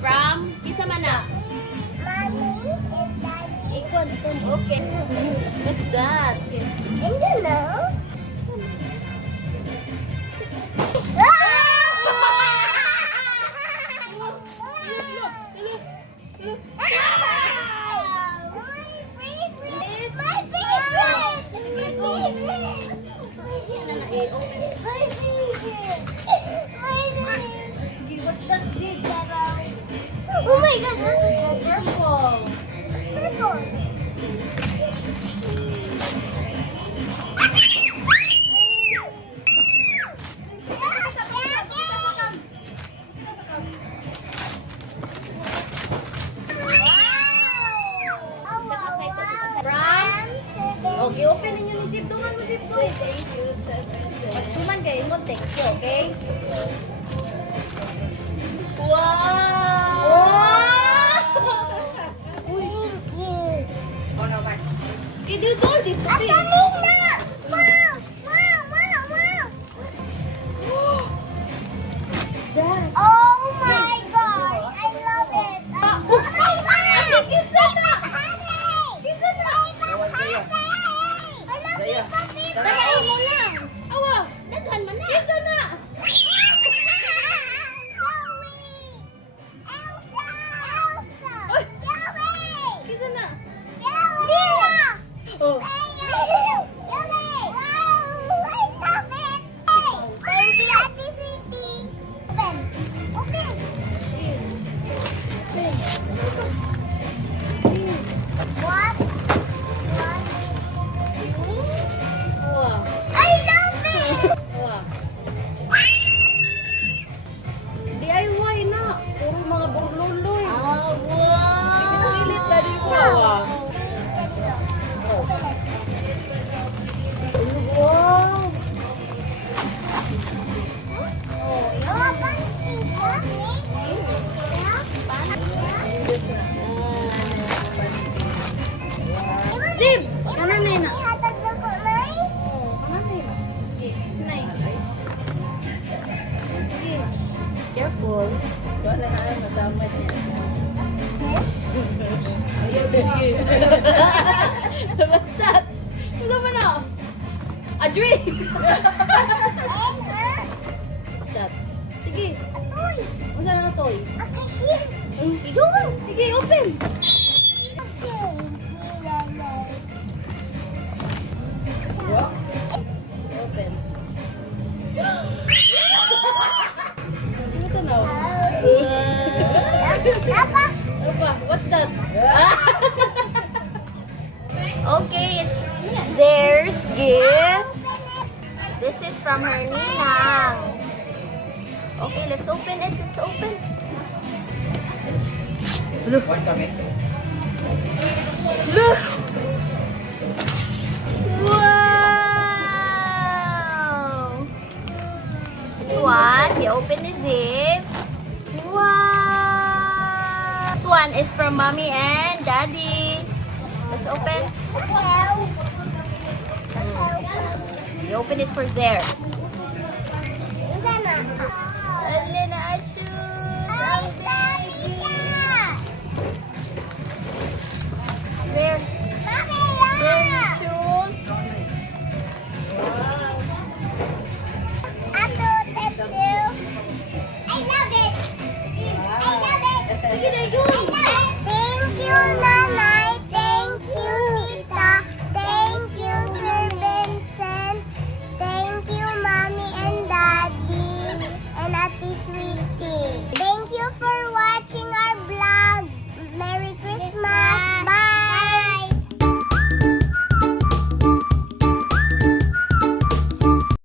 From? Kinsa man na? Mommy and Daddy. Ikon. Okay. What's that? I don't know. What's that seed? Oh my God, what is that? Purple. Purple. Okay, open ninyo ni zip. Dungan mo zip doon. Thank you. Pagtuman kayo mo, text ko, okay? Wow! Uy! Dito doon, dito. Asanina! Wow! Wow! Wow! Wow! Dad. Oh my God! I love it! I love it! Kinsa na? Kinsa na? I love it! Dalain mo lang. Awa, daghan man na. Kinsa na? Kinsa na? Oh. Awa. Awa. DIY na. Puro mga burluloy. Wow. Pinilit na di mo. Awa. Wow. Zip! Kanan na yun. Ihatag na ko, Nay. Oo, kanan na yun. Zip. Nay. Zip. Careful. Wala na ang nasamad niya. What's that? What's ba na? A drink! What's that? Sige. Atoy. What's na toy? Akashir. Ikaw ba? Sige, open! Open. Ano to now? Papa. Opa, what's that? Okay, it's Zair's gift. This is from her ninang. Okay, let's open it. Let's open. Look. Look. Wow. This one, you open the zip. Wow. This one is from mommy and daddy. Let's open. You open it for Zair.